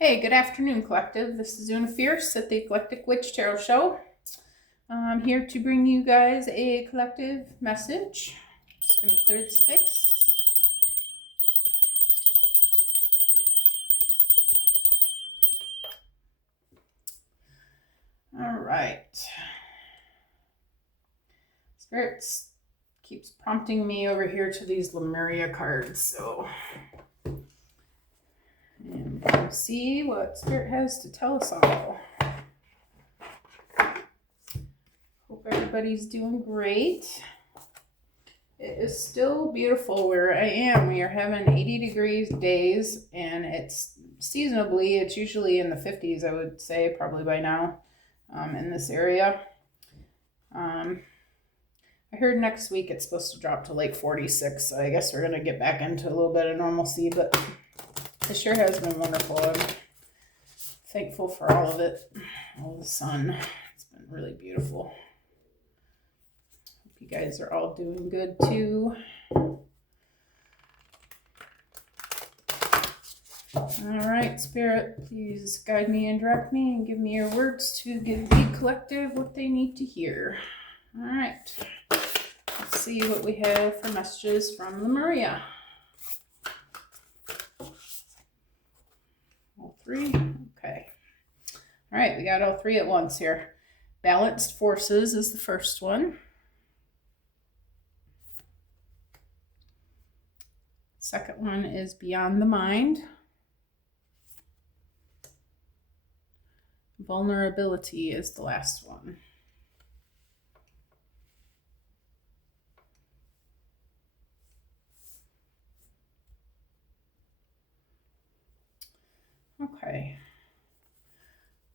Hey, good afternoon, Collective. This is Una Fierce at the Eclectic Witch Tarot Show. I'm here to bring you guys a collective message. Just going to clear the space. All right. Spirits keeps prompting me over here to these Lemuria cards, so I'm going to see what Spirit has to tell us all. Hope everybody's doing great. It is still beautiful where I am. We are having 80 degrees days, and it's seasonably, it's usually in the 50s, I would say, probably by now, in this area. I heard next week it's supposed to drop to like 46, so I guess we're going to get back into a little bit of normalcy, but this year has been wonderful. I'm thankful for all of it, all the sun. It's been really beautiful. Hope you guys are all doing good too. All right, Spirit, please guide me and direct me and give me your words to give the collective what they need to hear. All right, let's see what we have for messages from Lemuria. All three, okay. All right, we got all three at once here. Balanced forces is the first one. Second one is beyond the mind. Vulnerability is the last one. Okay.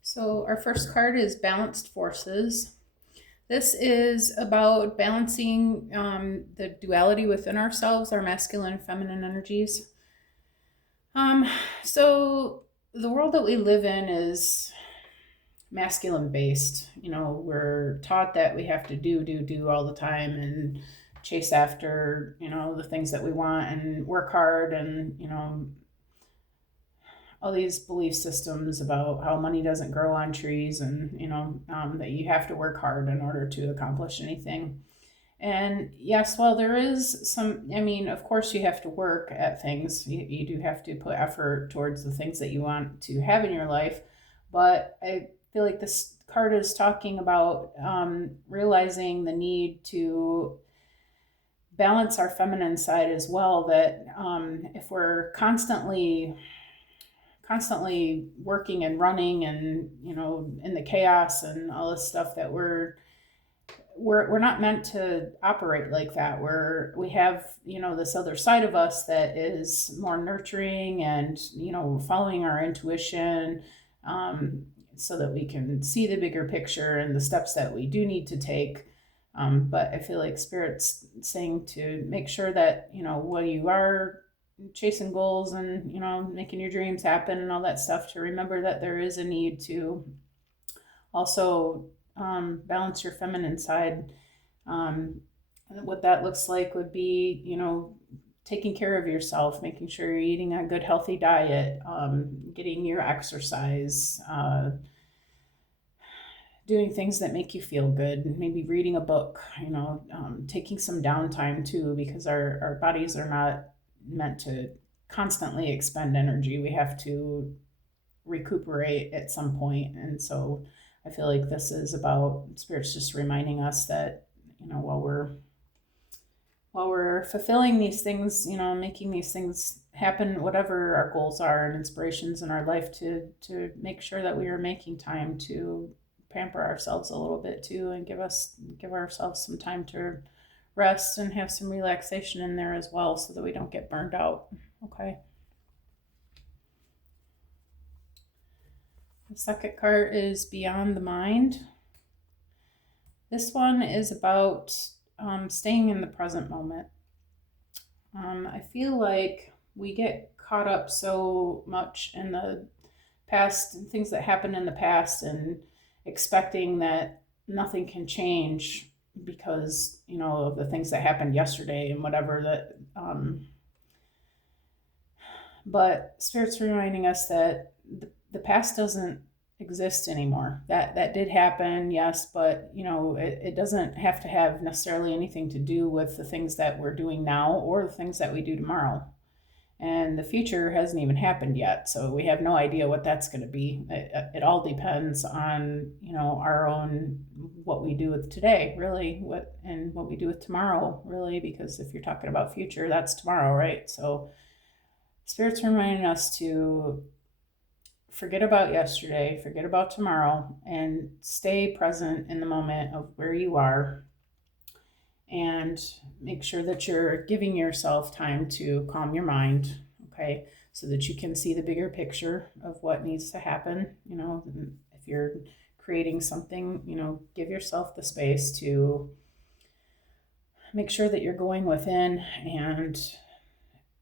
So our first card is Balanced Forces. This is about balancing the duality within ourselves, our masculine and feminine energies. So the world that we live in is masculine based. You know, we're taught that we have to do all the time and chase after, you know, the things that we want and work hard and, you know, all these belief systems about how money doesn't grow on trees and, you know, that you have to work hard in order to accomplish anything. And yes, while there is some, I mean, of course you have to work at things. You do have to put effort towards the things that you want to have in your life. But I feel like this card is talking about realizing the need to balance our feminine side as well, that if we're constantly working and running and, you know, in the chaos and all this stuff, that we're not meant to operate like that. We have, you know, this other side of us that is more nurturing and, you know, following our intuition, so that we can see the bigger picture and the steps that we do need to take. But I feel like Spirit's saying to make sure that, you know, while you are chasing goals and, you know, making your dreams happen and all that stuff, to remember that there is a need to also balance your feminine side. And what that looks like would be, you know, taking care of yourself, making sure you're eating a good healthy diet, getting your exercise, doing things that make you feel good, maybe reading a book, you know, taking some downtime too, because our bodies are not meant to constantly expend energy. We have to recuperate at some point. And so I feel like this is about Spirit's just reminding us that, you know, while we're fulfilling these things, you know, making these things happen, whatever our goals are and inspirations in our life, to make sure that we are making time to pamper ourselves a little bit too, and give ourselves some time to rest and have some relaxation in there as well, so that we don't get burned out. Okay. The second card is Beyond the Mind. This one is about staying in the present moment. I feel like we get caught up so much in the past and things that happened in the past, and expecting that nothing can change because, you know, of the things that happened yesterday and whatever that. But Spirit's reminding us that the past doesn't exist anymore. That did happen, yes, but it doesn't have to have necessarily anything to do with the things that we're doing now or the things that we do tomorrow. And the future hasn't even happened yet, so we have no idea what that's going to be. It all depends on our own, what we do with today, really, what we do with tomorrow, really, because if you're talking about future, that's tomorrow, right? So Spirit's reminding us to forget about yesterday, forget about tomorrow, and stay present in the moment of where you are, and make sure that you're giving yourself time to calm your mind, okay, so that you can see the bigger picture of what needs to happen. If you're creating something, give yourself the space to make sure that you're going within and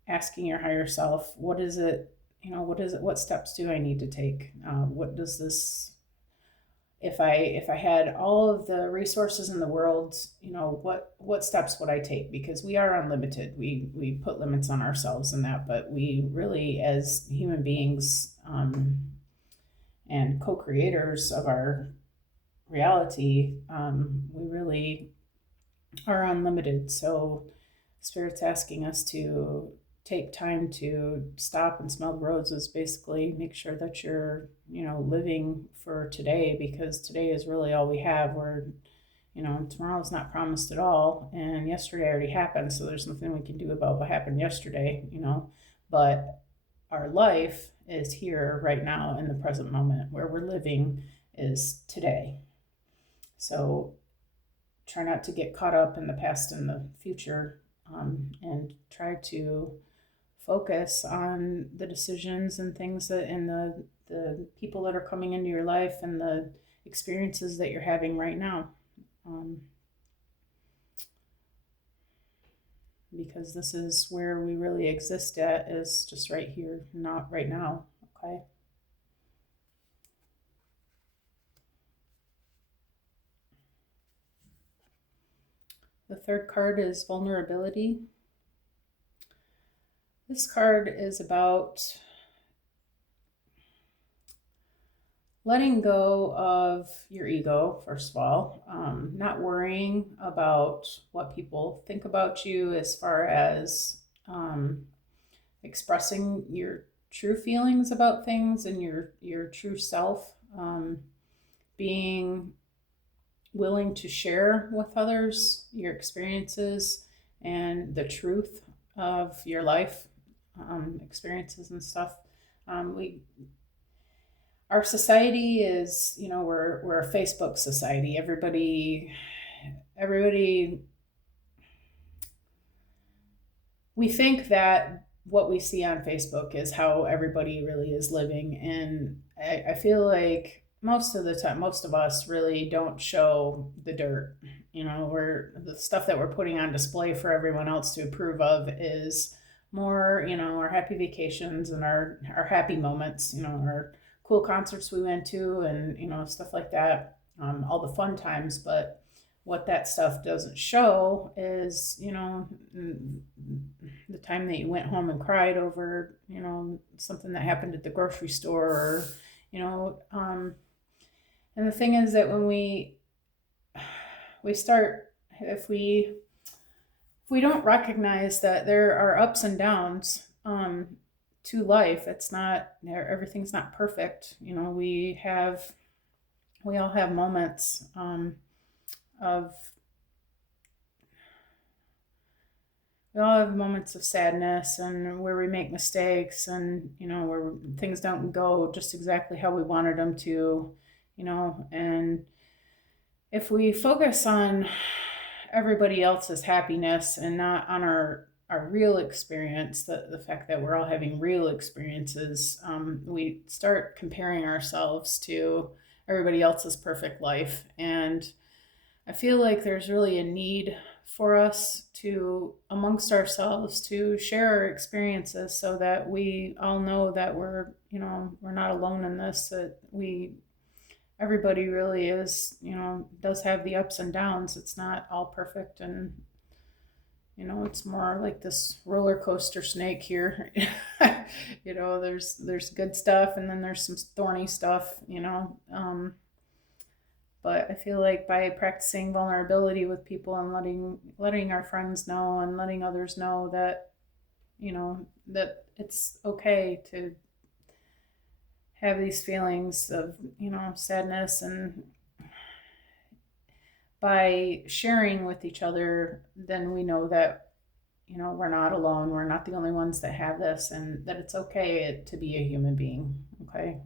asking your higher self, what is it, what steps do I need to take? What does this, if I had all of the resources in the world, what steps would I take? Because we are unlimited. We put limits on ourselves in that, but we really, as human beings, and co-creators of our reality, we really are unlimited. So Spirit's asking us to take time to stop and smell the roses, basically make sure that you're living for today, because today is really all we have. Tomorrow's not promised at all, and yesterday already happened, so there's nothing we can do about what happened yesterday. But our life is here right now in the present moment. Where we're living is today. So try not to get caught up in the past and the future, and try to focus on the decisions and things that, and the people that are coming into your life, and the experiences that you're having right now, because this is where we really exist at, is just right here, not right now. Okay. The third card is vulnerability. This card is about letting go of your ego, first of all, not worrying about what people think about you, as far as expressing your true feelings about things and your true self, being willing to share with others your experiences and the truth of your life, experiences and stuff. Our society is, we're a Facebook society. Everybody, we think that what we see on Facebook is how everybody really is living. And I feel like most of the time, most of us really don't show the dirt. We're, the stuff that we're putting on display for everyone else to approve of is more, our happy vacations and our happy moments, our cool concerts we went to, and stuff like that, all the fun times. But what that stuff doesn't show is, the time that you went home and cried over, something that happened at the grocery store, or, and the thing is that when we start, if we don't recognize that there are ups and downs, to life, it's not, everything's not perfect. We all have moments, of we all have moments of sadness, and where we make mistakes, and where things don't go just exactly how we wanted them to, and if we focus on everybody else's happiness and not on our real experience, the fact that we're all having real experiences, we start comparing ourselves to everybody else's perfect life. And I feel like there's really a need for us to, amongst ourselves, to share our experiences, so that we all know that we're not alone in this, that everybody really is, does have the ups and downs. It's not all perfect, and It's more like this roller coaster snake here. There's good stuff and then there's some thorny stuff. But I feel like by practicing vulnerability with people and letting our friends know and letting others know that it's okay to have these feelings of, sadness, and by sharing with each other, then we know that, we're not alone. We're not the only ones that have this, and that it's okay to be a human being. Okay.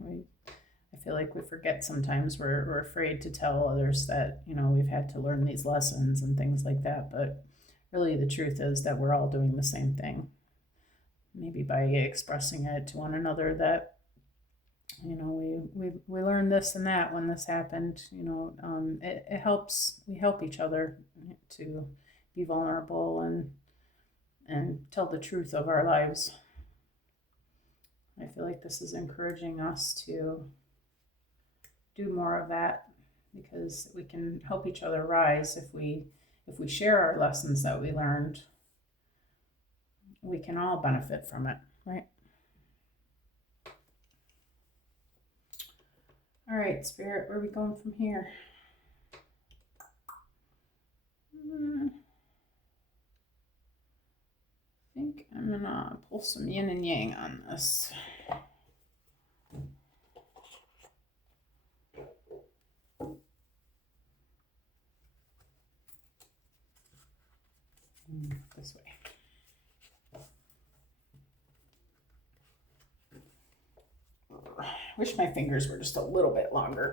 I feel like we forget sometimes we're afraid to tell others that, we've had to learn these lessons and things like that. But really the truth is that we're all doing the same thing. Maybe by expressing it to one another that, we learned this and that when this happened, it helps. We help each other to be vulnerable and tell the truth of our lives. I feel like this is encouraging us to do more of that, because we can help each other rise if we share our lessons that we learned. We can all benefit from it, right? All right, Spirit, where are we going from here? I think I'm gonna pull some yin and yang on this. This way. Wish my fingers were just a little bit longer.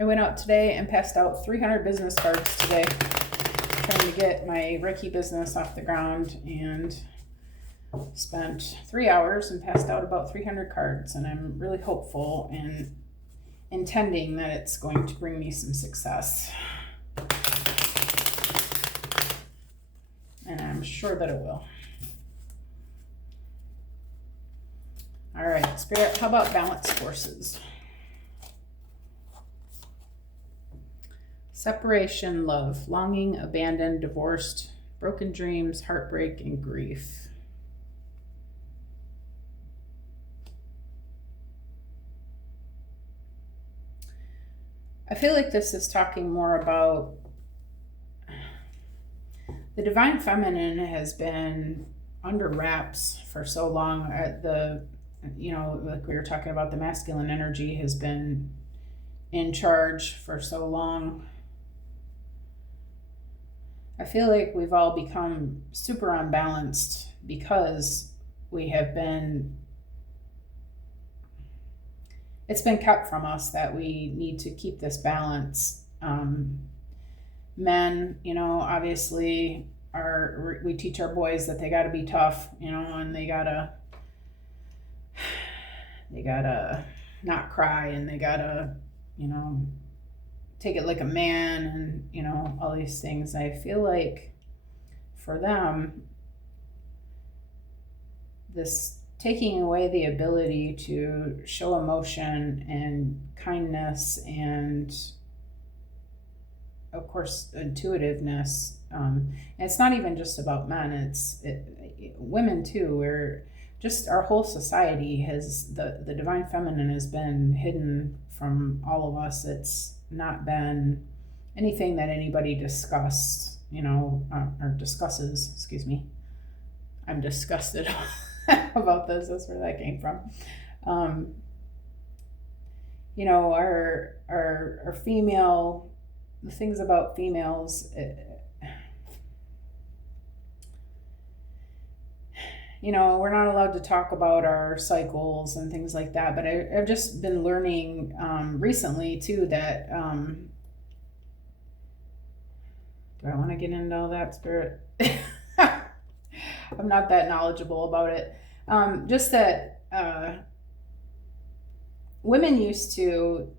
I went out today and passed out 300 business cards today, trying to get my Reiki business off the ground, and spent 3 hours and passed out about 300 cards. And I'm really hopeful and intending that it's going to bring me some success. And I'm sure that it will. All right, Spirit, how about balance forces? Separation, love, longing, abandoned, divorced, broken dreams, heartbreak, and grief. I feel like this is talking more about the divine feminine has been under wraps for so long. Like we were talking about, the masculine energy has been in charge for so long. I feel like we've all become super unbalanced because we have been, it's been kept from us that we need to keep this balance. Men, obviously we teach our boys that they got to be tough, and they gotta not cry, and they gotta, take it like a man, and, all these things. I feel like for them, this taking away the ability to show emotion and kindness and, of course, intuitiveness. And it's not even just about men, women too. We're just, our whole society has, the divine feminine has been hidden from all of us. It's not been anything that anybody discussed, or discusses, excuse me. I'm disgusted about this. That's where that came from. Our female, the things about females, we're not allowed to talk about our cycles and things like that. But I've just been learning recently too that, do I want to get into all that, Spirit? I'm not that knowledgeable about it. Just that women used to,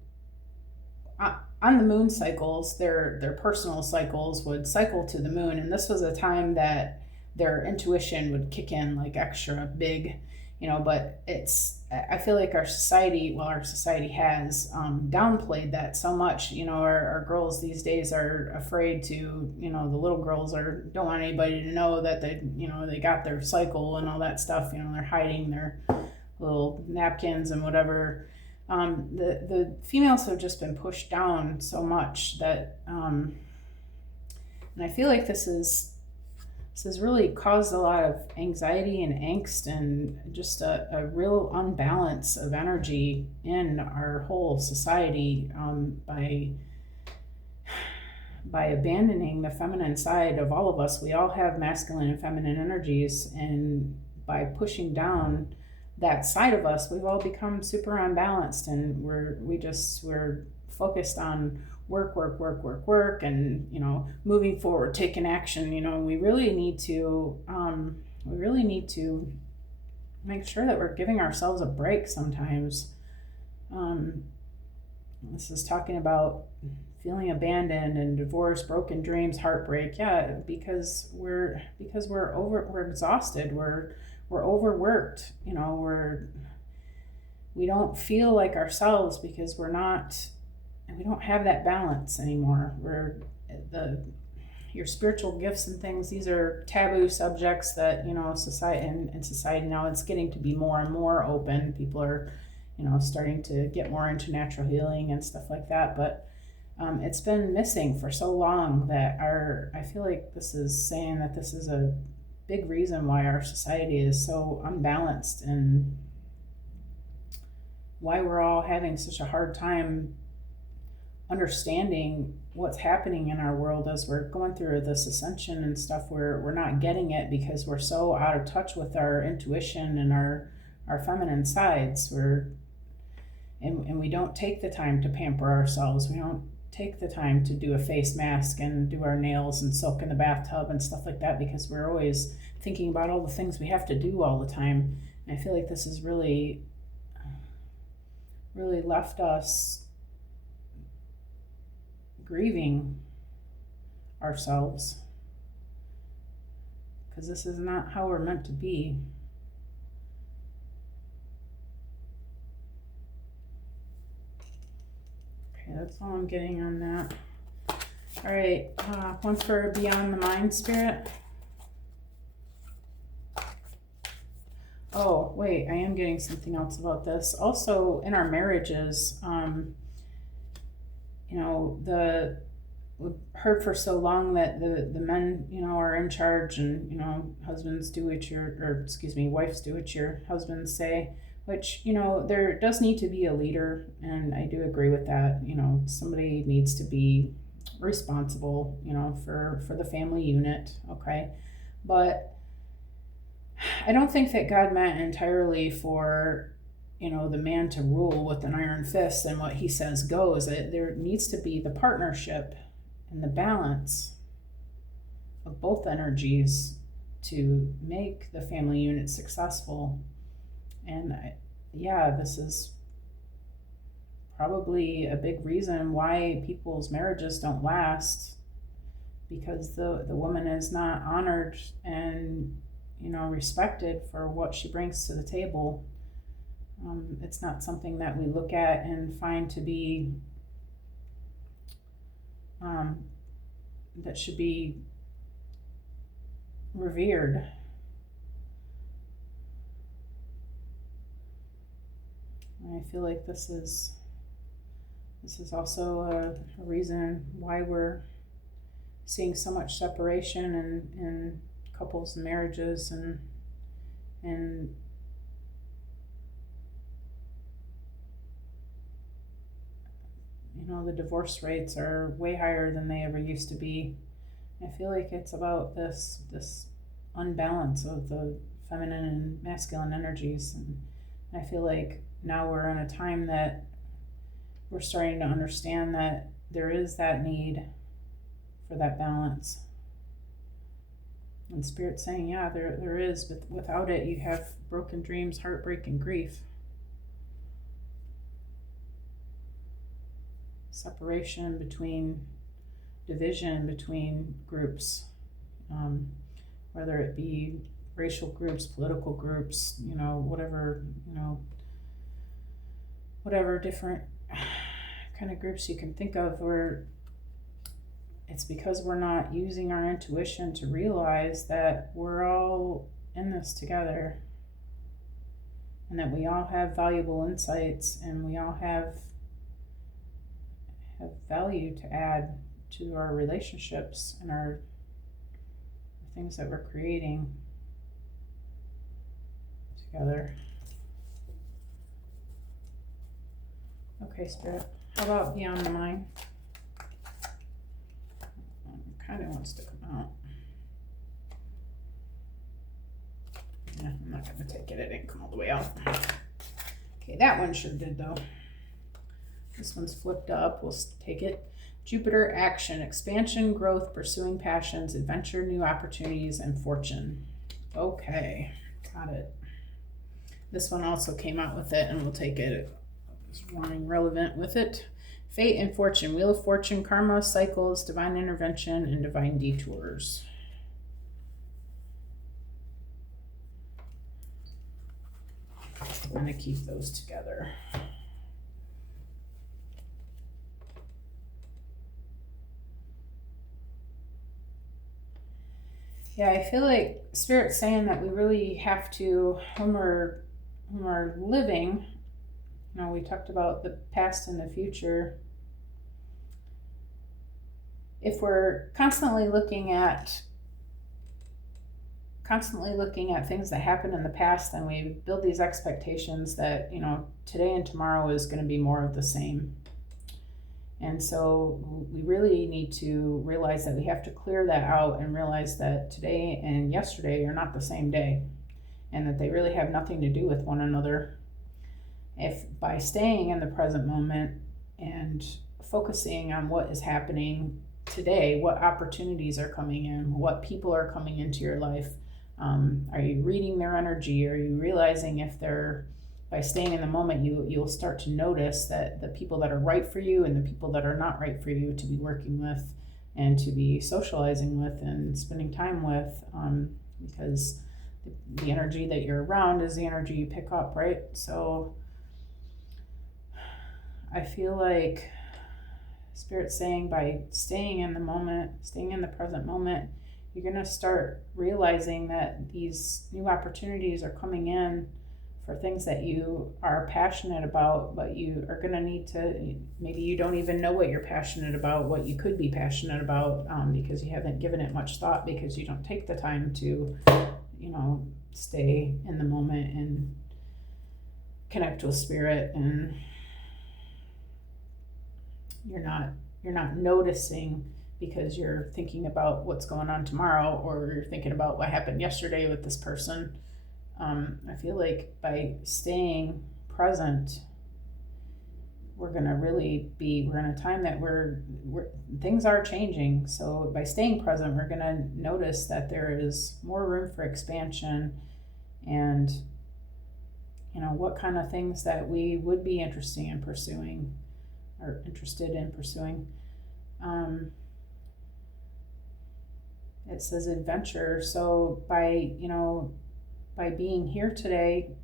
on the moon cycles, their personal cycles would cycle to the moon. And this was a time that their intuition would kick in like extra big, but I feel like our society, well, our society has downplayed that so much. Our girls these days are afraid to, the little girls don't want anybody to know that they got their cycle and all that stuff. They're hiding their little napkins and whatever. The females have just been pushed down so much that, and I feel like this has really caused a lot of anxiety and angst and just a real unbalance of energy in our whole society, by abandoning the feminine side of all of us. We all have masculine and feminine energies, and by pushing down that side of us, we've all become super unbalanced, and we're focused on work, and moving forward, taking action. We really need to make sure that we're giving ourselves a break sometimes. This is talking about feeling abandoned and divorce, broken dreams, heartbreak. Yeah, because we're exhausted. We're overworked. We don't feel like ourselves because we don't have that balance anymore. Your spiritual gifts and things, these are taboo subjects that, society now, it's getting to be more and more open. People are, starting to get more into natural healing and stuff like that. But it's been missing for so long that I feel like this is saying that this is a big reason why our society is so unbalanced, and why we're all having such a hard time understanding what's happening in our world as we're going through this ascension and stuff. We're not getting it because we're so out of touch with our intuition and our feminine sides. And we don't take the time to pamper ourselves. We don't take the time to do a face mask and do our nails and soak in the bathtub and stuff like that, because we're always thinking about all the things we have to do all the time. And I feel like this has really left us grieving ourselves, because this is not how we're meant to be. Okay, that's all I'm getting on that. All right, one for Beyond the Mind Spirit. Oh, wait, I am getting something else about this. Also, in our marriages, we've heard for so long that the men, are in charge, and, husbands do what wives do what your husbands say, which, there does need to be a leader, and I do agree with that. Somebody needs to be responsible, for the family unit, okay? But I don't think that God meant entirely for, the man to rule with an iron fist, and what he says goes. There needs to be the partnership and the balance of both energies to make the family unit successful. And this is probably a big reason why people's marriages don't last, because the woman is not honored and, respected for what she brings to the table. It's not something that we look at and find to be that should be revered. And I feel like this is also a reason why we're seeing so much separation in couples and marriages, and the divorce rates are way higher than they ever used to be. I feel like it's about this unbalance of the feminine and masculine energies, and I feel like now we're in a time that we're starting to understand that there is that need for that balance. And Spirit's saying, yeah, there is, but without it, you have broken dreams, heartbreak, and grief. Separation division between groups, whether it be racial groups, political groups, whatever, whatever different kind of groups you can think of, where it's because we're not using our intuition to realize that we're all in this together, and that we all have valuable insights, and we all have value to add to our relationships and our things that we're creating together. Okay, Spirit, how about beyond the mind? Kind of wants to come out. Yeah, I'm not going to take it. It didn't come all the way out. Okay, that one sure did, though. This one's flipped up. We'll take it. Jupiter, action, expansion, growth, pursuing passions, adventure, new opportunities, and fortune. Okay, got it. This one also came out with it, and we'll take it. It's running relevant with it. Fate and fortune, wheel of fortune, karma, cycles, divine intervention, and divine detours. I'm going to keep those together. Yeah, I feel like Spirit's saying that we really have to, when we're living, we talked about the past and the future. If we're constantly looking at things that happened in the past, then we build these expectations that, today and tomorrow is going to be more of the same. And so we really need to realize that we have to clear that out and realize that today and yesterday are not the same day, and that they really have nothing to do with one another. If by staying in the present moment and focusing on what is happening today, what opportunities are coming in, what people are coming into your life, are you reading their energy? Are you realizing if they're, by staying in the moment, you'll start to notice that the people that are right for you and the people that are not right for you to be working with and to be socializing with and spending time with, because the energy that you're around is the energy you pick up, right? So I feel like Spirit's saying by staying in the moment, staying in the present moment, you're going to start realizing that these new opportunities are coming in for things that you are passionate about, but you are going to need to, maybe you don't even know what you're passionate about, what you could be passionate about, because you haven't given it much thought, because you don't take the time to, stay in the moment and connect with Spirit, and you're not noticing because you're thinking about what's going on tomorrow, or you're thinking about what happened yesterday with this person. I feel like by staying present, we're in a time that we're things are changing. So by staying present, we're going to notice that there is more room for expansion, and what kind of things that we would be interested in pursuing. It says adventure. So by being here today,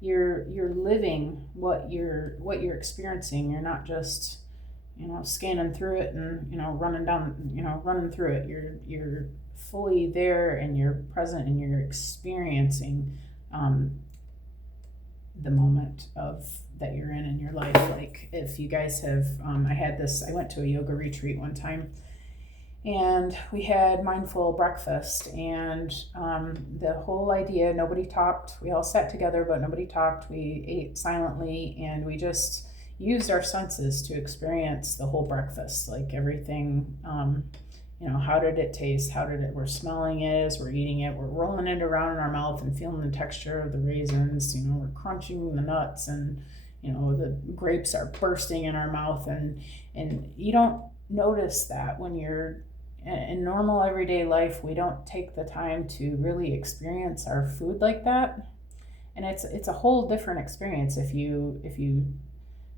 you're living what you're experiencing. You're not just scanning through it and running through it. You're fully there, and you're present, and you're experiencing the moment that you're in your life. Like if you guys have, I went to a yoga retreat one time, and we had mindful breakfast, and the whole idea, nobody talked. We all sat together, but nobody talked. We ate silently, and we just used our senses to experience the whole breakfast, like everything. How did it taste? We're smelling it as we're eating it. We're rolling it around in our mouth and feeling the texture of the raisins. We're crunching the nuts, and the grapes are bursting in our mouth, and you don't notice that when you're in normal everyday life. We don't take the time to really experience our food like that, and it's a whole different experience if you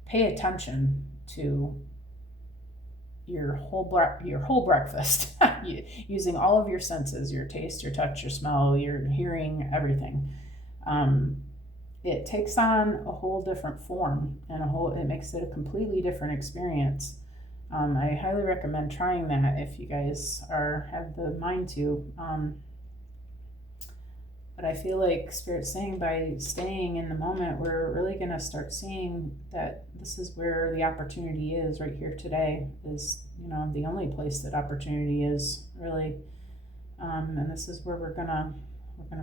pay attention to your whole breakfast, using all of your senses, your taste, your touch, your smell, your hearing, everything. It takes on a whole different form, and it makes it a completely different experience. I highly recommend trying that if you guys have the mind to. But I feel like Spirit's saying by staying in the moment, we're really going to start seeing that this is where the opportunity is right here today, is, the only place that opportunity is, really. And this is where we're gonna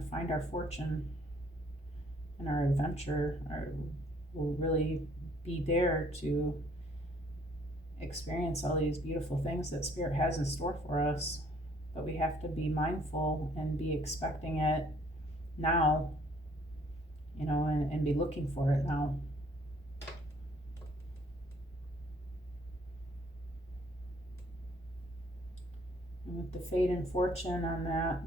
find our fortune, and our adventure will really be there to experience all these beautiful things that Spirit has in store for us. But we have to be mindful and be expecting it now, and be looking for it now. And with the fate and fortune on that,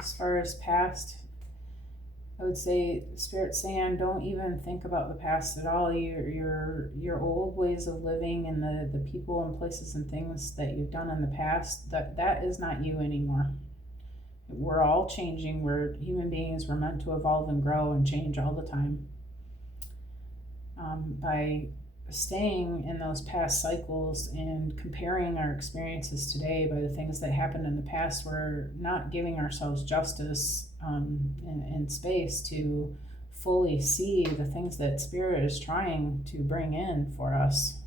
as far as past, I would say Spirit saying don't even think about the past at all. Your old ways of living and the people and places and things that you've done in the past, that is not you anymore. We're all changing. We're human beings. We're meant to evolve and grow and change all the time. By staying in those past cycles and comparing our experiences today by the things that happened in the past, we're not giving ourselves justice and space to fully see the things that Spirit is trying to bring in for us.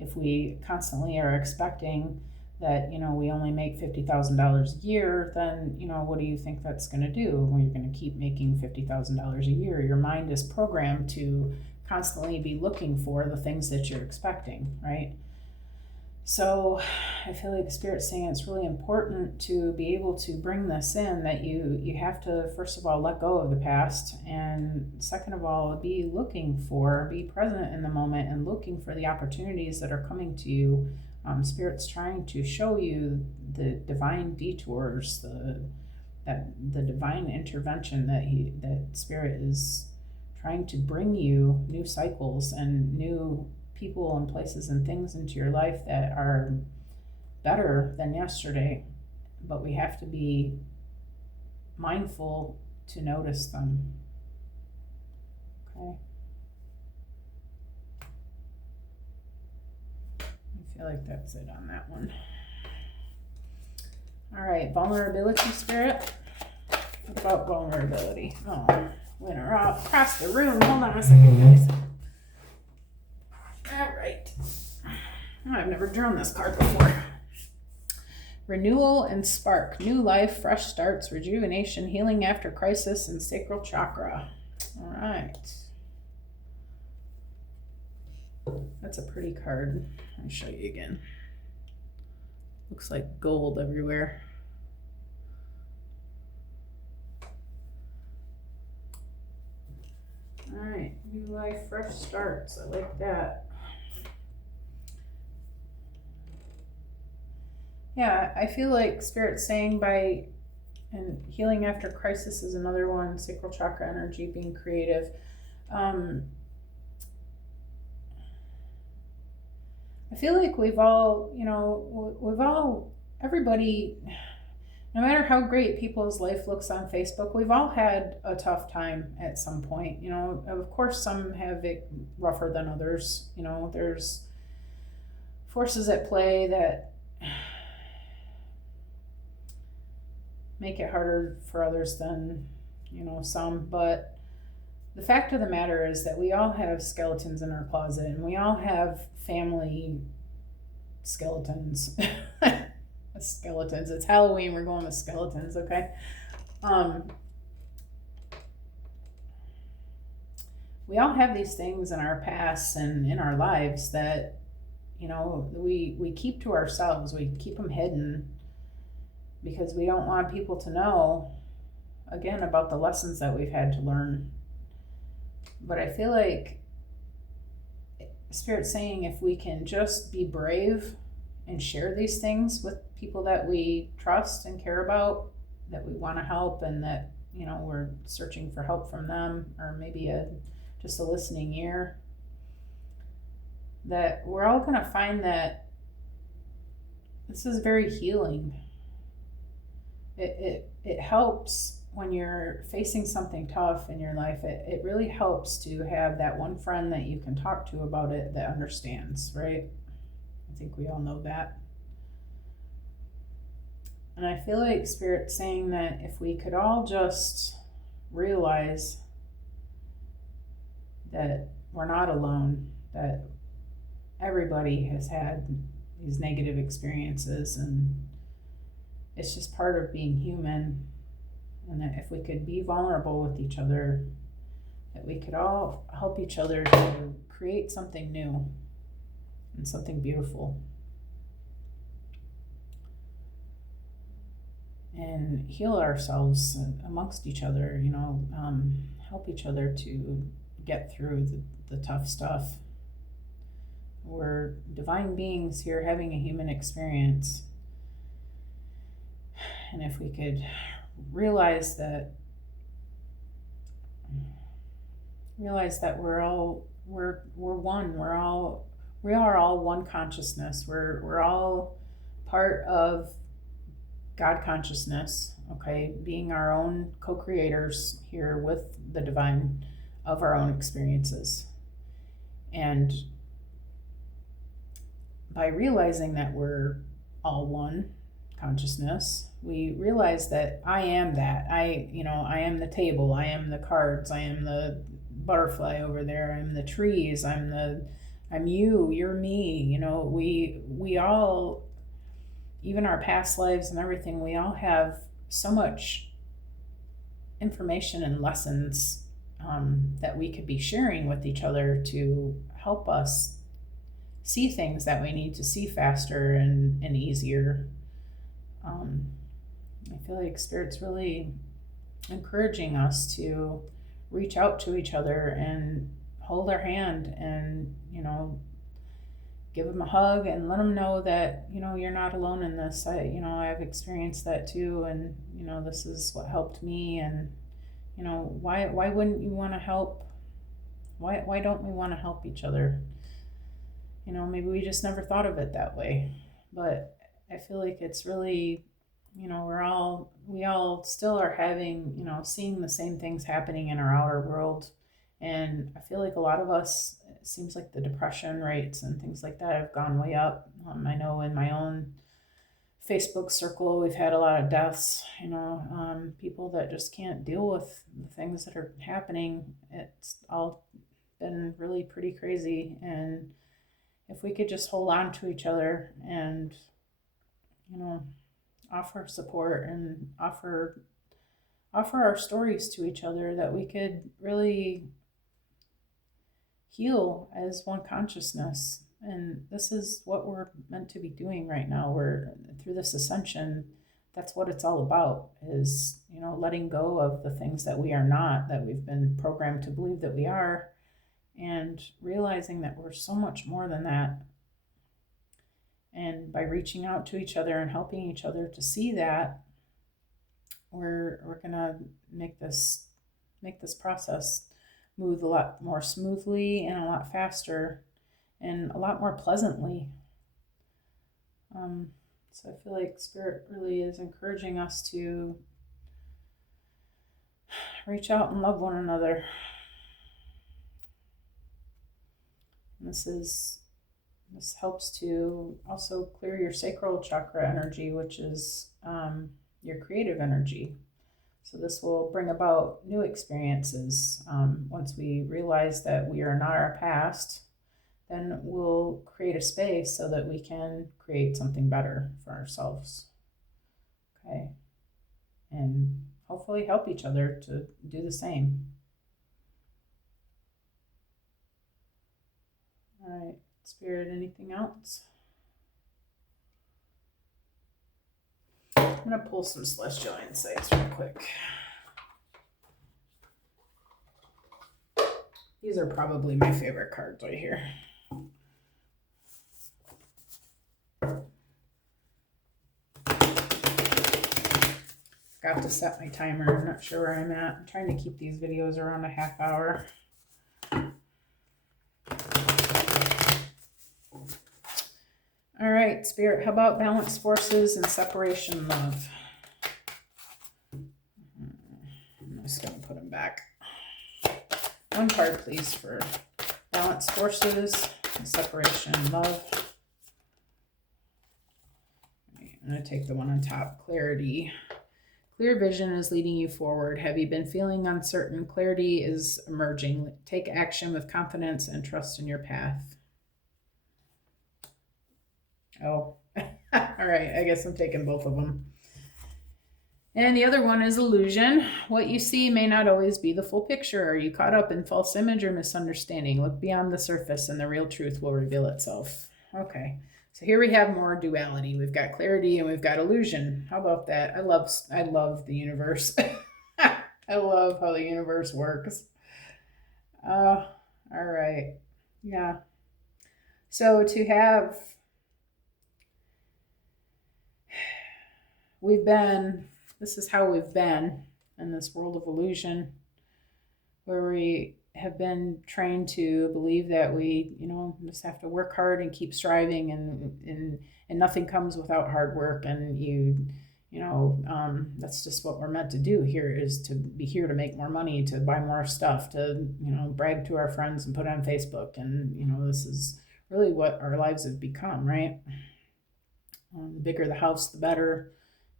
If we constantly are expecting that, we only make $50,000 a year, then, what do you think that's going to do? Well, you're going to keep making $50,000 a year. Your mind is programmed to constantly be looking for the things that you're expecting, right? So I feel like Spirit's saying it's really important to be able to bring this in, that you have to, first of all, let go of the past, and second of all, be present in the moment and looking for the opportunities that are coming to you. Spirit's trying to show you the divine detours, the divine intervention that Spirit is trying to bring you, new cycles and new people and places and things into your life that are better than yesterday. But we have to be mindful to notice them. Okay. I feel like that's it on that one. All right, vulnerability, Spirit. What about vulnerability? Oh, went across the room. Hold on a second, guys. All right. I've never drawn this card before. Renewal and spark. New life, fresh starts, rejuvenation, healing after crisis, and sacral chakra. All right. That's a pretty card. I'll show you again. Looks like gold everywhere. All right, new life, fresh starts. I like that. Yeah, I feel like Spirit's saying and healing after crisis is another one, sacral chakra energy, being creative. I feel like everybody, no matter how great people's life looks on Facebook, we've all had a tough time at some point. Of course, some have it rougher than others. There's forces at play that make it harder for others than, some. But the fact of the matter is that we all have skeletons in our closet, and we all have family skeletons. Skeletons. It's Halloween. We're going with skeletons, okay? We all have these things in our past and in our lives that, we keep to ourselves. We keep them hidden because we don't want people to know, again, about the lessons that we've had to learn. But I feel like Spirit's saying if we can just be brave and share these things with people that we trust and care about, that we want to help, and that, we're searching for help from them, or maybe just a listening ear, that we're all going to find that this is very healing. It helps when you're facing something tough in your life. It really helps to have that one friend that you can talk to about it that understands, right? I think we all know that. And I feel like Spirit's saying that if we could all just realize that we're not alone, that everybody has had these negative experiences, and it's just part of being human, and that if we could be vulnerable with each other, that we could all help each other to create something new and something beautiful. And heal ourselves amongst each other, help each other to get through the tough stuff. We're divine beings here having a human experience. And if we could realize that we're one, we are all one consciousness. We're all part of God consciousness, okay, being our own co-creators here with the divine of our own experiences. And by realizing that we're all one consciousness, we realize that I am that. I am the table, I am the cards, I am the butterfly over there, I'm the trees, I'm you, you're me. We all, even our past lives and everything, we all have so much information and lessons that we could be sharing with each other to help us see things that we need to see faster and easier. I feel like Spirit's really encouraging us to reach out to each other and hold our hand and, give them a hug and let them know that, you're not alone in this. I've experienced that too. And, this is what helped me. And, why wouldn't you want to help? Why don't we want to help each other? Maybe we just never thought of it that way, but I feel like it's really, we all still are having, seeing the same things happening in our outer world. And I feel like a lot of us, it seems like the depression rates and things like that have gone way up. I know in my own Facebook circle, we've had a lot of deaths, people that just can't deal with the things that are happening. It's all been really pretty crazy. And if we could just hold on to each other and, offer support and offer our stories to each other, that we could really heal as one consciousness. And this is what we're meant to be doing right now. We're through this ascension. That's what it's all about, is, letting go of the things that we are not, that we've been programmed to believe that we are, and realizing that we're so much more than that. And by reaching out to each other and helping each other to see that, we're gonna make this process move a lot more smoothly and a lot faster and a lot more pleasantly. So I feel like Spirit really is encouraging us to reach out and love one another. And this helps to also clear your sacral chakra energy, which is your creative energy. So this will bring about new experiences. Once we realize that we are not our past, then we'll create a space so that we can create something better for ourselves. Okay. And hopefully help each other to do the same. All right, Spirit, anything else? I'm going to pull some celestial insights real quick. These are probably my favorite cards right here. Got forgot to set my timer. I'm not sure where I'm at. I'm trying to keep these videos around a half hour. All right, Spirit, how about balance forces and separation love? I'm just going to put them back. One card, please, for balance forces and separation love. I'm going to take the one on top, clarity. Clear vision is leading you forward. Have you been feeling uncertain? Clarity is emerging. Take action with confidence and trust in your path. Oh, all right. I guess I'm taking both of them. And the other one is illusion. What you see may not always be the full picture. Are you caught up in false image or misunderstanding? Look beyond the surface and the real truth will reveal itself. Okay. So here we have more duality. We've got clarity and we've got illusion. How about that? I love the universe. I love how the universe works. All right. Yeah. So this is how we've been in this world of illusion, where we have been trained to believe that we, just have to work hard and keep striving, and nothing comes without hard work. And that's just what we're meant to do here, is to be here to make more money, to buy more stuff, to, brag to our friends and put on Facebook. And, this is really what our lives have become, right? The bigger the house, the better.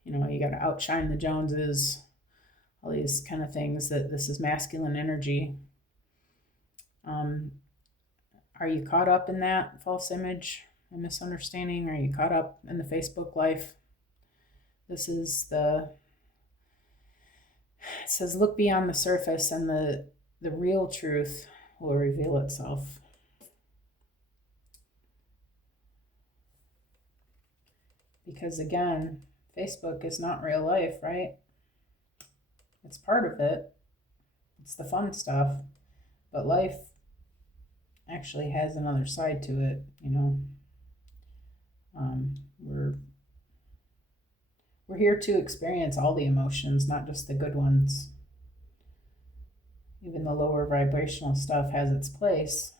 You got to outshine the Joneses, all these kind of things. That this is masculine energy. Are you caught up in that false image and misunderstanding? Are you caught up in the Facebook life? It says, look beyond the surface and the real truth will reveal itself. Because again, Facebook is not real life, right? It's part of it. It's the fun stuff. But life actually has another side to it, We're here to experience all the emotions, not just the good ones. Even the lower vibrational stuff has its place.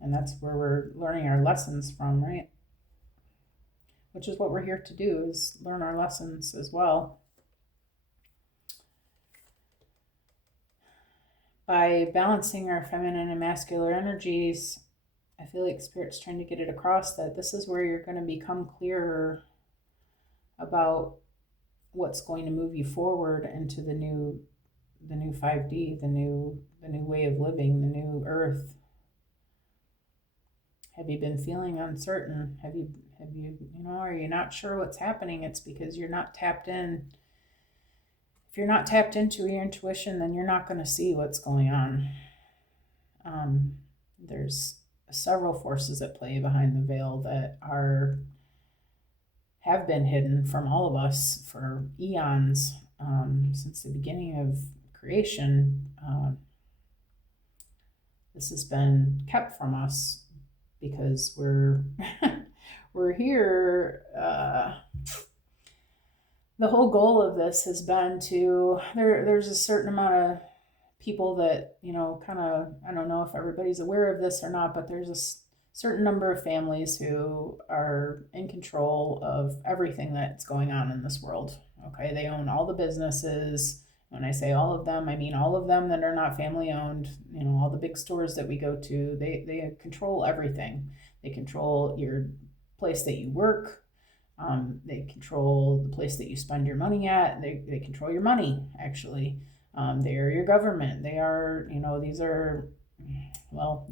And that's where we're learning our lessons from, right? Which is what we're here to do, is learn our lessons as well. By balancing our feminine and masculine energies, I feel like Spirit's trying to get it across that this is where you're going to become clearer about what's going to move you forward into the new 5D, the new way of living, the new earth. Have you been feeling uncertain? Have you, are you not sure what's happening? It's because you're not tapped in. If you're not tapped into your intuition, then you're not going to see what's going on. There's several forces at play behind the veil that have been hidden from all of us for eons, since the beginning of creation. This has been kept from us because we're here. The whole goal of this has been to, there's a certain amount of people that, kind of, I don't know if everybody's aware of this or not, but there's a certain number of families who are in control of everything that's going on in this world. Okay, they own all the businesses. When I say all of them, I mean all of them that are not family owned. All the big stores that we go to, they control everything. They control your place that you work. They control the place that you spend your money at. They control your money, actually. They are your government. They are, these are, well,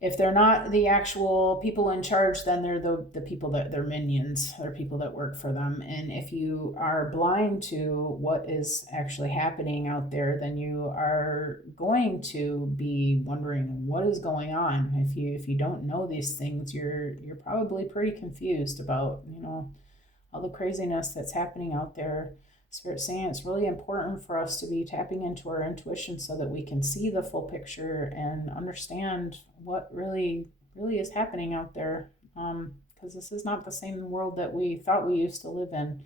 if they're not the actual people in charge, then they're the people they're minions. They're people that work for them. And if you are blind to what is actually happening out there, then you are going to be wondering what is going on. If you don't know these things, you're probably pretty confused about, all the craziness that's happening out there. Spirit's saying it's really important for us to be tapping into our intuition so that we can see the full picture and understand what really is happening out there. Because this is not the same world that we thought we used to live in.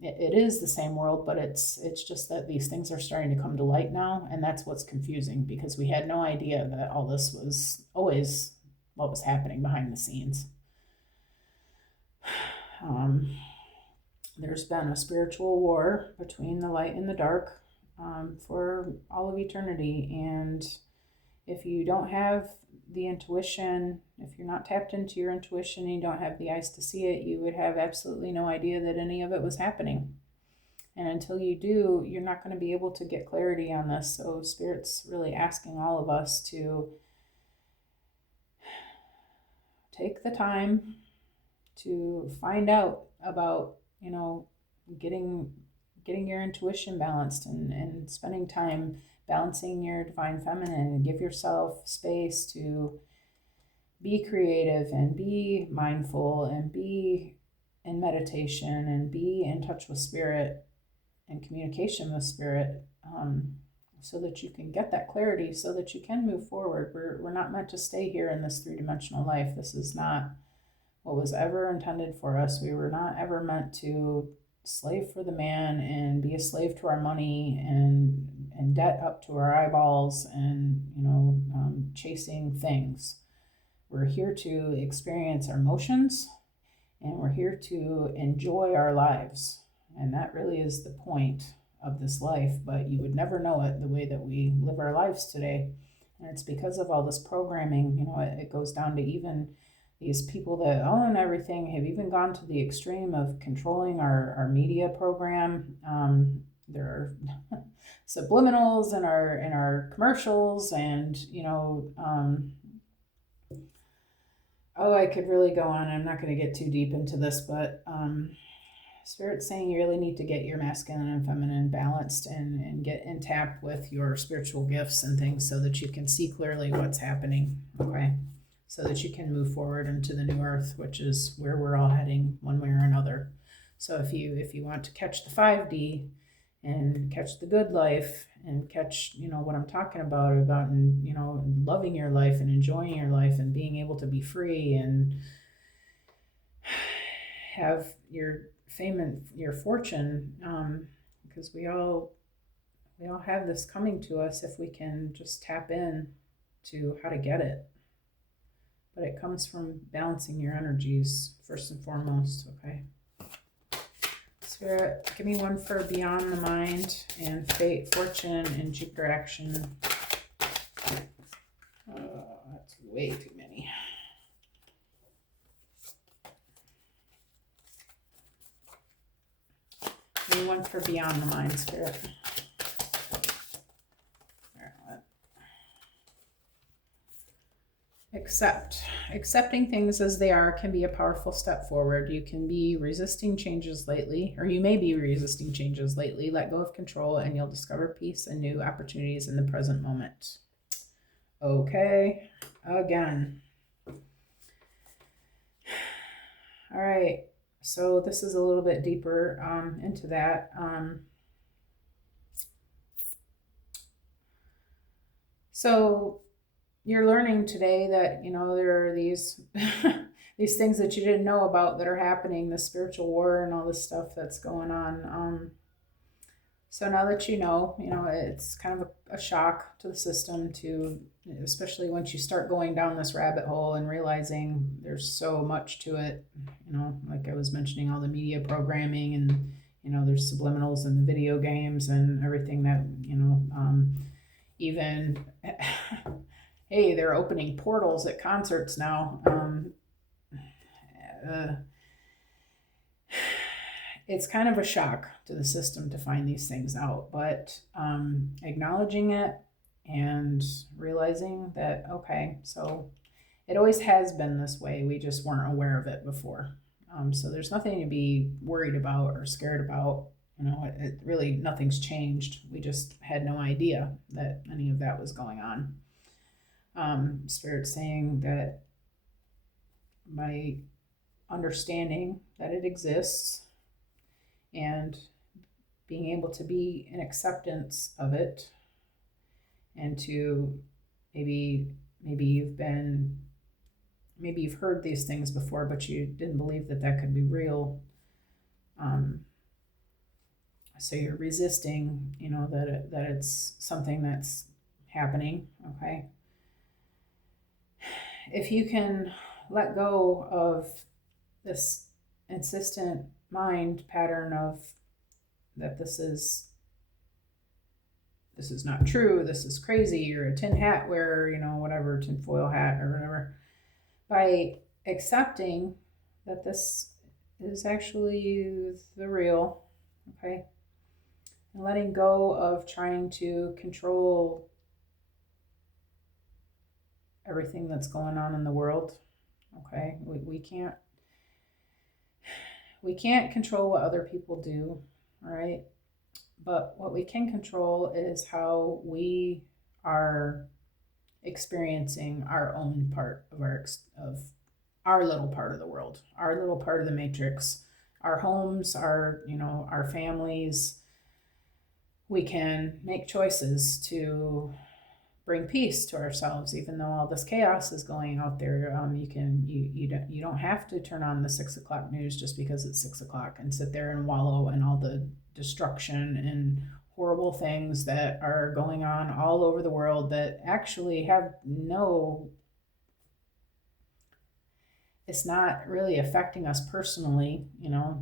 it is the same world, but it's just that these things are starting to come to light now, and that's what's confusing, because we had no idea that all this was always what was happening behind the scenes. There's been a spiritual war between the light and the dark for all of eternity, and if you don't have the intuition, if you're not tapped into your intuition and you don't have the eyes to see it, you would have absolutely no idea that any of it was happening. And until you do, you're not going to be able to get clarity on this. So Spirit's really asking all of us to take the time to find out about, getting your intuition balanced, and spending time balancing your divine feminine, and give yourself space to be creative and be mindful and be in meditation and be in touch with Spirit and communication with Spirit, so that you can get that clarity, so that you can move forward. We're not meant to stay here in this three-dimensional life. This is not what was ever intended for us. We were not ever meant to slave for the man and be a slave to our money and debt up to our eyeballs and chasing things. We're here to experience our emotions, and we're here to enjoy our lives, and that really is the point of this life. But you would never know it the way that we live our lives today, and it's because of all this programming. It goes down to even these people that own everything have even gone to the extreme of controlling our media program. There are subliminals in our commercials, and I could really go on. I'm not going to get too deep into this, but Spirit's saying you really need to get your masculine and feminine balanced, and get in tap with your spiritual gifts and things, so that you can see clearly what's happening. Okay. So that you can move forward into the new earth, which is where we're all heading one way or another. So if you want to catch the 5D and catch the good life and catch, what I'm talking about, and, loving your life and enjoying your life and being able to be free and have your fame and your fortune, because we all have this coming to us if we can just tap in to how to get it. But it comes from balancing your energies first and foremost, okay? Spirit, give me one for beyond the mind and fate, fortune, and Jupiter action. That's way too many. Give me one for beyond the mind, Spirit. Accepting things as they are can be a powerful step forward. You can be resisting changes lately, or you may be resisting changes lately. Let go of control and you'll discover peace and new opportunities in the present moment. Okay, again. All right, so this is a little bit deeper into that. So you're learning today that, there are these these things that you didn't know about that are happening, the spiritual war and all this stuff that's going on. So now that it's kind of a shock to the system, especially once you start going down this rabbit hole and realizing there's so much to it, like I was mentioning, all the media programming, and, there's subliminals in the video games and everything that, even... Hey, they're opening portals at concerts now. It's kind of a shock to the system to find these things out, but acknowledging it and realizing that, okay, so it always has been this way. We just weren't aware of it before. So there's nothing to be worried about or scared about. It really, nothing's changed. We just had no idea that any of that was going on. Spirit saying that by understanding that it exists and being able to be in acceptance of it, and to maybe you've heard these things before, but you didn't believe that could be real. So you're resisting, that it's something that's happening. Okay. If you can let go of this insistent mind pattern of that this is not true, this is crazy, you're a tin hat wearer, whatever, tinfoil hat or whatever, by accepting that this is actually the real, okay, and letting go of trying to control everything that's going on in the world. Okay, we can't control what other people do, all right, but what we can control is how we are experiencing our own part of our little part of the world, our little part of the matrix, our homes, our families. We can make choices to bring peace to ourselves, even though all this chaos is going out there. You don't have to turn on the 6 o'clock news just because it's 6 o'clock and sit there and wallow in all the destruction and horrible things that are going on all over the world that actually have it's not really affecting us personally,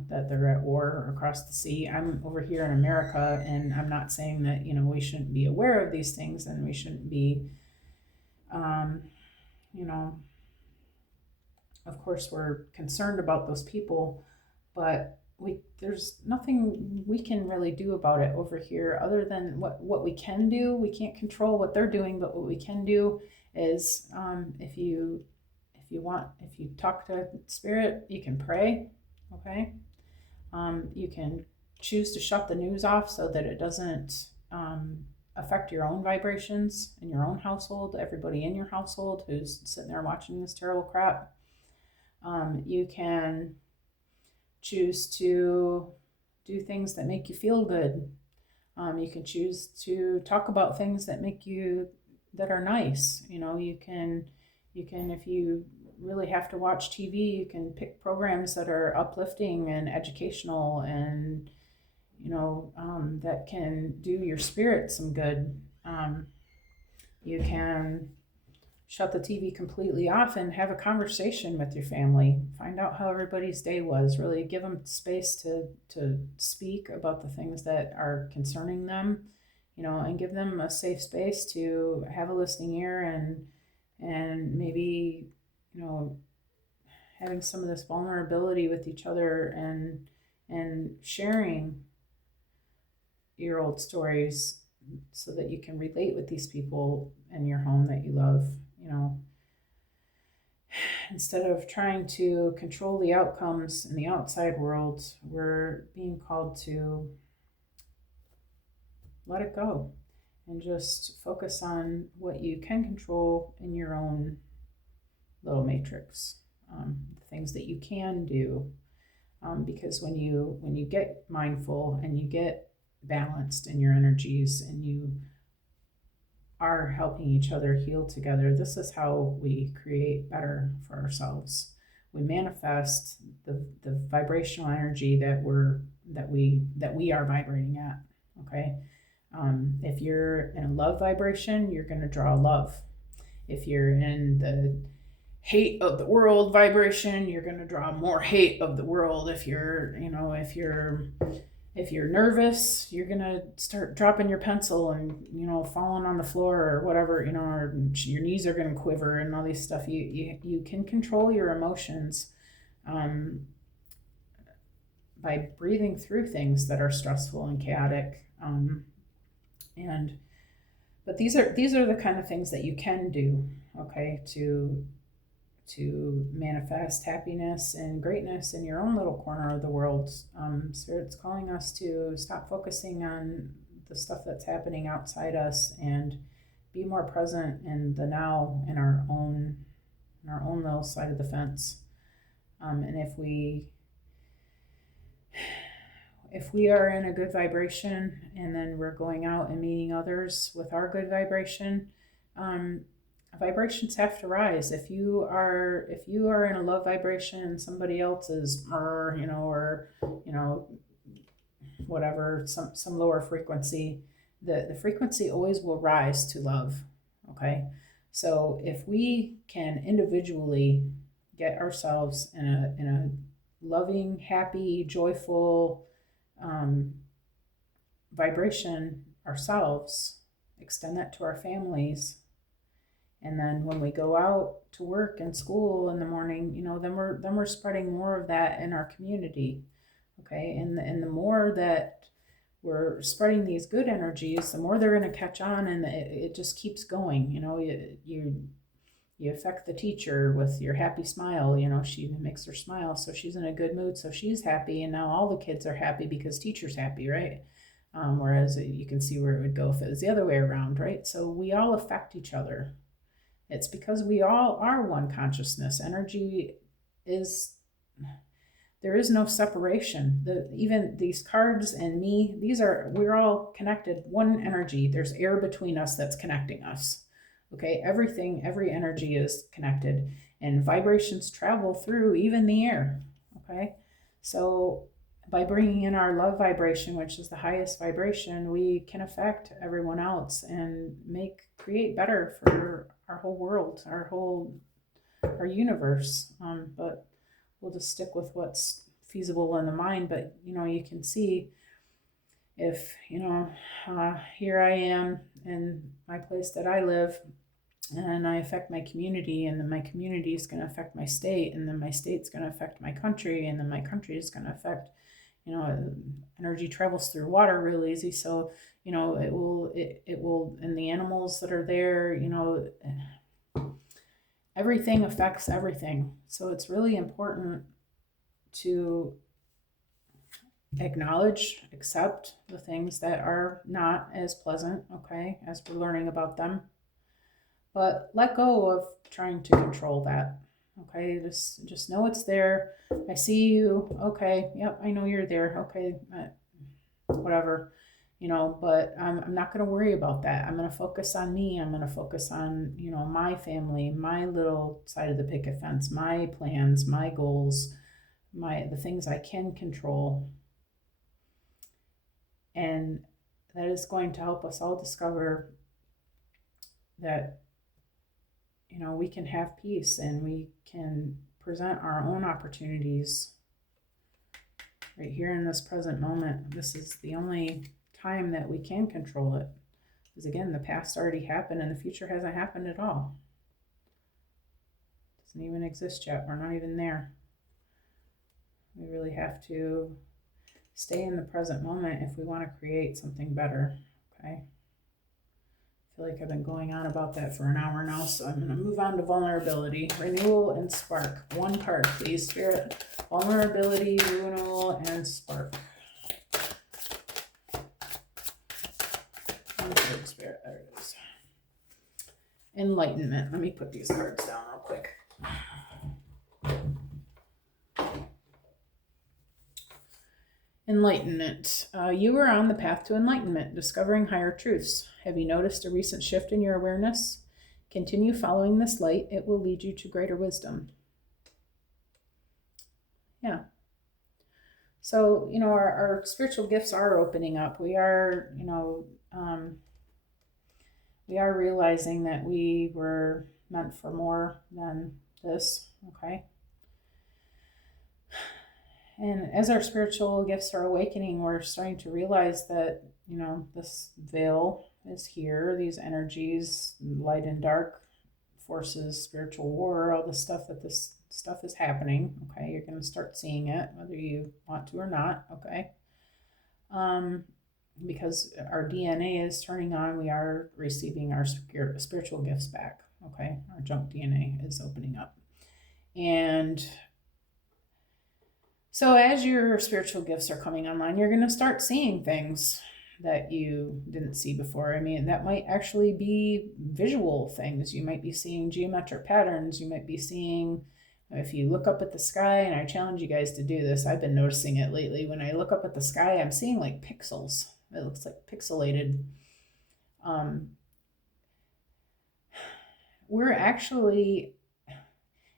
that they're at war across the sea. I'm over here in America, and I'm not saying that, we shouldn't be aware of these things and we shouldn't be, of course, we're concerned about those people, but there's nothing we can really do about it over here other than what we can do. We can't control what they're doing, but what we can do is if you talk to spirit, you can pray, okay? You can choose to shut the news off so that it doesn't affect your own vibrations in your own household, everybody in your household who's sitting there watching this terrible crap. You can choose to do things that make you feel good. You can choose to talk about things that are nice. You can, if you really have to watch TV, you can pick programs that are uplifting and educational and, that can do your spirit some good. You can shut the TV completely off and have a conversation with your family. Find out how everybody's day was. Really give them space to speak about the things that are concerning them, and give them a safe space to have a listening ear and maybe, having some of this vulnerability with each other and sharing your old stories so that you can relate with these people in your home that you love. Instead of trying to control the outcomes in the outside world, we're being called to let it go and just focus on what you can control in your own little matrix, the things that you can do. Because when you get mindful and you get balanced in your energies and you are helping each other heal together, this is how we create better for ourselves. We manifest the vibrational energy that we are vibrating at. Okay. If you're in a love vibration, you're going to draw love. If you're in the hate of the world vibration, you're going to draw more hate of the world. If you're nervous, you're going to start dropping your pencil and, falling on the floor or whatever, or your knees are going to quiver and all these stuff. You can control your emotions by breathing through things that are stressful and chaotic. But these are the kind of things that you can do, okay, to manifest happiness and greatness in your own little corner of the world. Spirit's calling us to stop focusing on the stuff that's happening outside us and be more present in the now, in our own little side of the fence. And if we are in a good vibration and then we're going out and meeting others with our good vibration, vibrations have to rise. If you are in a low vibration and somebody else is whatever, some lower frequency, the frequency always will rise to love. Okay, so if we can individually get ourselves in a loving, happy, joyful um, vibration ourselves, extend that to our families, and then when we go out to work and school in the morning, then we're spreading more of that in our community. Okay, and the more that we're spreading these good energies, the more they're going to catch on, and it just keeps going. You affect the teacher with your happy smile. She makes her smile, so she's in a good mood, so she's happy, and now all the kids are happy because teacher's happy, right? Whereas you can see where it would go if it was the other way around, right? So we all affect each other. It's because we all are one consciousness. Energy is, there is no separation. Even these cards and me, we're all connected, one energy. There's air between us that's connecting us. Okay, every energy is connected, and vibrations travel through even the air. Okay, so by bringing in our love vibration, which is the highest vibration, we can affect everyone else and create better for our whole world, our universe. But we'll just stick with what's feasible in the mind. But you can see, if here I am in my place that I live, and I affect my community, and then my community is going to affect my state, and then my state's going to affect my country, and then my country is going to affect, energy travels through water real easy, so it will, and the animals that are there, everything affects everything. So it's really important to acknowledge, accept the things that are not as pleasant, okay, as we're learning about them. But let go of trying to control that. Okay, just know it's there. I see you. Okay, yep, I know you're there. Okay, whatever, but I'm not going to worry about that. I'm going to focus on me. I'm going to focus on, my family, my little side of the picket fence, my plans, my goals, the things I can control. And that is going to help us all discover that, we can have peace, and we can present our own opportunities right here in this present moment. This is the only time that we can control it. Because again, the past already happened, and the future hasn't happened at all. It doesn't even exist yet. We're not even there. We really have to stay in the present moment if we want to create something better. Okay. I feel like I've been going on about that for an hour now, so I'm going to move on to vulnerability, renewal, and spark. One card, please, Spirit. Vulnerability, renewal, and spark. One card, Spirit. There it is. Enlightenment. Let me put these cards down real quick. Enlightenment. You are on the path to enlightenment, discovering higher truths. Have you noticed a recent shift in your awareness? Continue following this light. It will lead you to greater wisdom. Yeah. So, our spiritual gifts are opening up. We are, we are realizing that we were meant for more than this. Okay. And as our spiritual gifts are awakening, we're starting to realize that, this veil is here, these energies, light and dark forces, spiritual war, all the stuff this stuff is happening. Okay, you're going to start seeing it, whether you want to or not. Okay. Because our DNA is turning on, we are receiving our spiritual gifts back. Okay, our junk DNA is opening up. And so as your spiritual gifts are coming online, you're going to start seeing things that you didn't see before. I mean, that might actually be visual things. You might be seeing geometric patterns. You might be seeing, if you look up at the sky, and I challenge you guys to do this, I've been noticing it lately. When I look up at the sky, I'm seeing like pixels. It looks like pixelated. We're actually,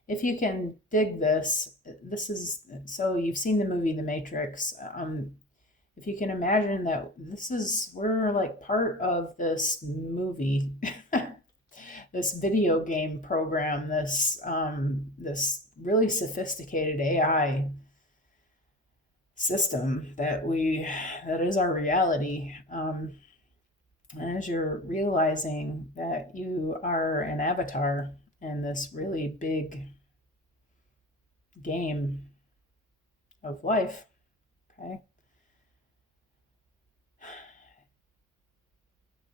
if you can dig this is, so you've seen the movie The Matrix. if you can imagine that we're like part of this movie, this video game program, this really sophisticated AI system that is our reality. And as you're realizing that you are an avatar in this really big game of life, okay?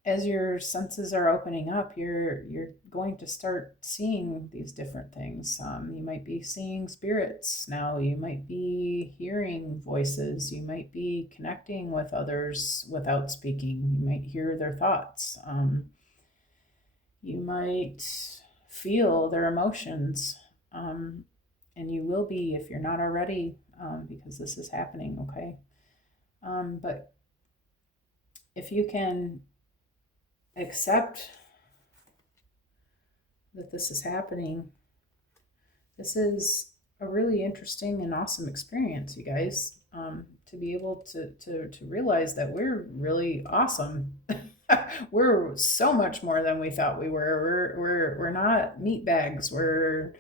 As your senses are opening up, you're going to start seeing these different things. You might be seeing spirits now. You might be hearing voices. You might be connecting with others without speaking. You might hear their thoughts. You might feel their emotions, and you will be if you're not already, because this is happening. Okay, but if you can accept that this is happening, this is a really interesting and awesome experience, you guys, to be able to realize that we're really awesome. We're so much more than we thought we were. We're not meat bags. We're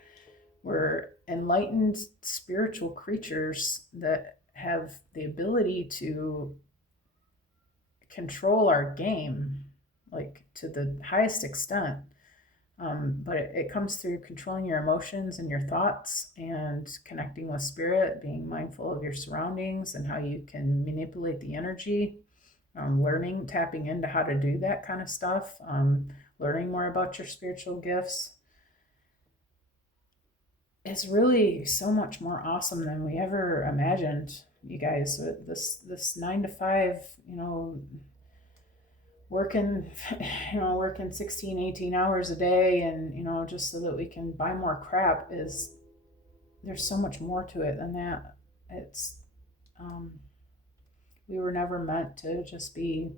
enlightened spiritual creatures that have the ability to control our game, like to the highest extent. But it comes through controlling your emotions and your thoughts and connecting with spirit, being mindful of your surroundings and how you can manipulate the energy, learning, tapping into how to do that kind of stuff, learning more about your spiritual gifts. It's really so much more awesome than we ever imagined, you guys. This 9 to 5, working 16, 18 hours a day, and just so that we can buy more crap, there's so much more to it than that. It's we were never meant to just be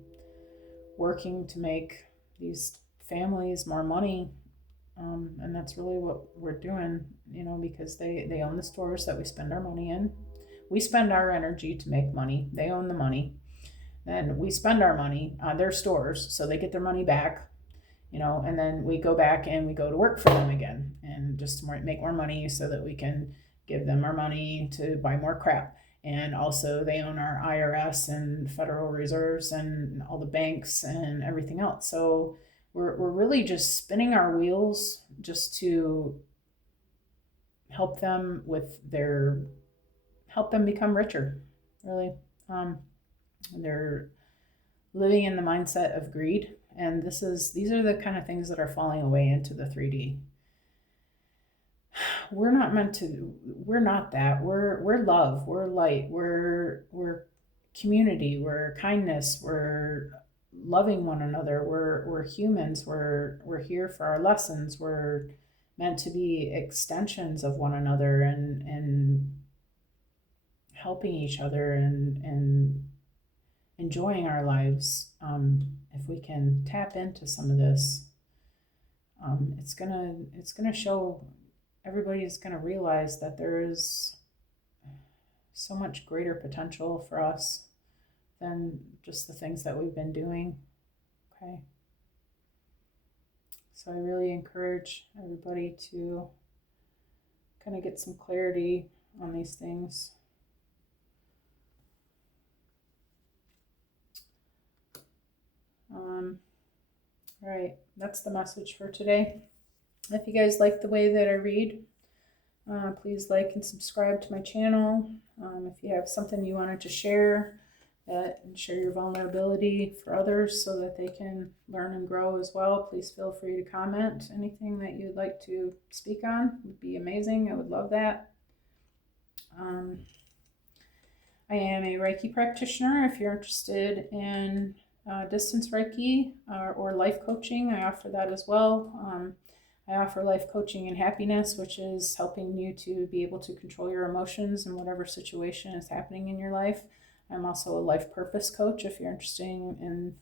working to make these families more money, and that's really what we're doing, because they own the stores that we spend our money in. We spend our energy to make money. They own the money. And we spend our money on their stores, so they get their money back, and then we go back and we go to work for them again, and just make more money so that we can give them our money to buy more crap. And also they own our IRS and Federal Reserves and all the banks and everything else. So we're really just spinning our wheels just to help them become richer, really. They're living in the mindset of greed, and these are the kind of things that are falling away into the 3D. We're not that. We're love, we're light, we're community, we're kindness, we're loving one another, we're humans, we're here for our lessons, we're meant to be extensions of one another and helping each other and enjoying our lives. If we can tap into some of this, it's gonna show, everybody's gonna realize that there is so much greater potential for us than just the things that we've been doing. Okay, so I really encourage everybody to kind of get some clarity on these things. All right, that's the message for today. If you guys like the way that I read, please like and subscribe to my channel. If you have something you wanted to share, and share your vulnerability for others so that they can learn and grow as well, please feel free to comment. Anything that you'd like to speak on would be amazing. I would love that. I am a Reiki practitioner. If you're interested in distance Reiki or life coaching, I offer that as well. I offer life coaching and happiness, which is helping you to be able to control your emotions in whatever situation is happening in your life. I'm also a life purpose coach if you're interested in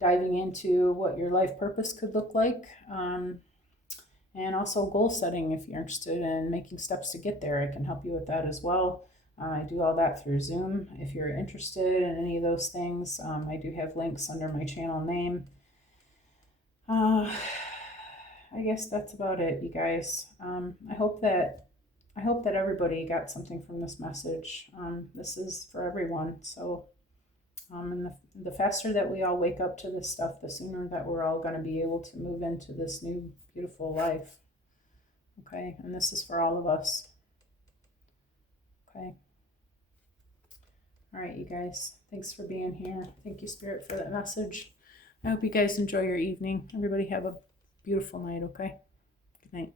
diving into what your life purpose could look like. And also goal setting if you're interested in making steps to get there. I can help you with that as well. I do all that through Zoom. If you're interested in any of those things, I do have links under my channel name. I guess that's about it, you guys. I hope that everybody got something from this message. This is for everyone. So, and the faster that we all wake up to this stuff, the sooner that we're all going to be able to move into this new beautiful life. Okay, and this is for all of us. Okay. All right, you guys. Thanks for being here. Thank you, Spirit, for that message. I hope you guys enjoy your evening. Everybody have a beautiful night, okay? Good night.